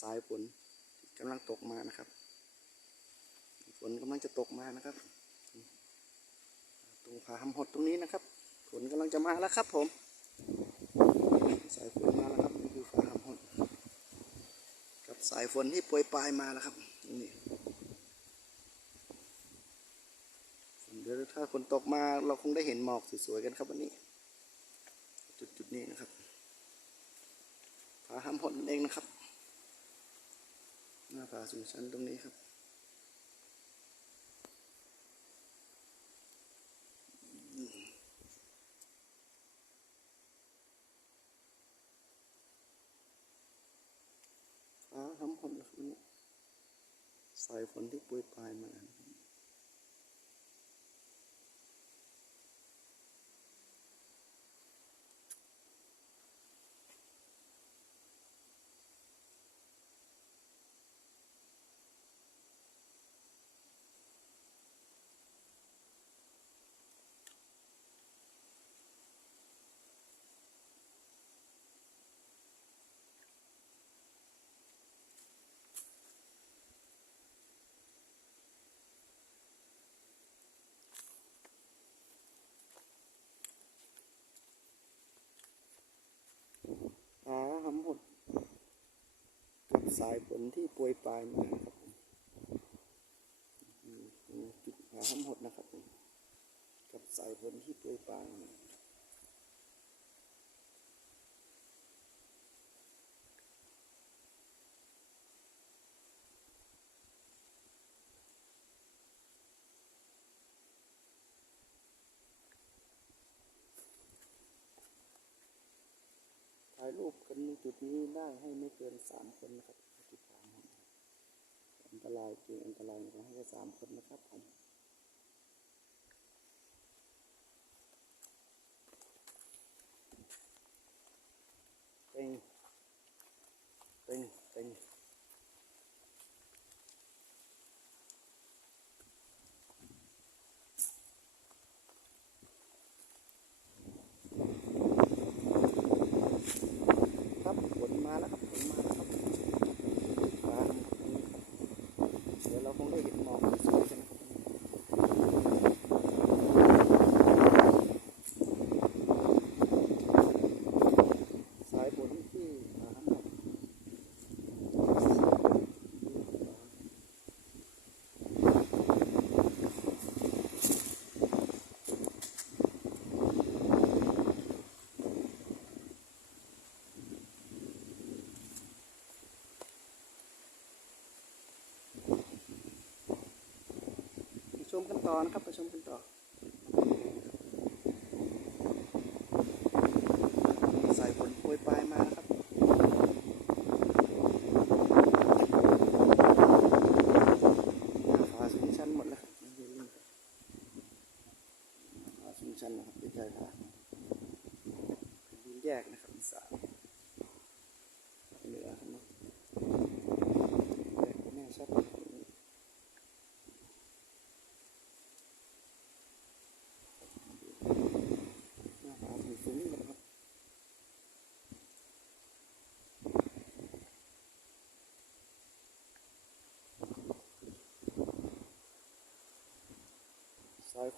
สายฝนที่กำลังตกมานะครับ ฝนกำลังจะตกมานะครับ ตรงผาหำหดตรงนี้นะครับ ฝนกำลังจะมาแล้วครับ ผม สายฝนมาแล้วครับนี่คือผาหำหดกับสายฝนที่โปรยปลายมาแล้วครับนี่เดี๋ยวถ้าฝนตกมาเราคงได้เห็นหมอกสวยๆกันครับวันนี้ จุดจุดๆนี้นะครับผาหำหดนั่นเองนะครับ หน้าผาสูงชันตรงนี้ครับ ฟ้าทำผลนะครับนี่ยสายฝนที่ปรยปลายมา สายฝนที่โปรยปลายมาครับอืมอืมจุดหาทำหดนะครับ กับสายฝนที่โปรยปลายมาายรูปกันจุดนี้ได้ให้ไม่เกินสามคนนะครับจุดสามอันตรายจริงอันตรายนะครับให้แค่สามคนนะครับผมเต็งเต็งเต็งครับฝนมาแล้วครับฝนมาแล้วครับฟ้าเดี๋ยวเราคงได้เห็นหมอกสวยๆกันนะครับสายฝนที่หาหมอก ไปช มกันต่อนะครับไปชมกันต่อ สายฝนโปรยปลายมานะครับ หน้าผาสูงชันหมดแล้วครับอย่าลืมครับหน้าผาสูงชันนะครับใกล้ๆผาเป็นดินแยกนะครับอีสานเหนือครับเนาะแยกแน่ชัด หน้าผาสูงสูงๆนะครับ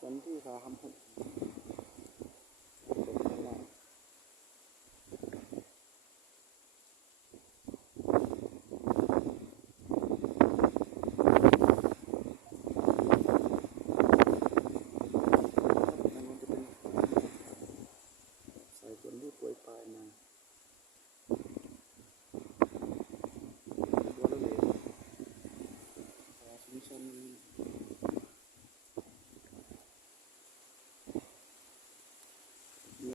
สายฝนที่ผาคำพน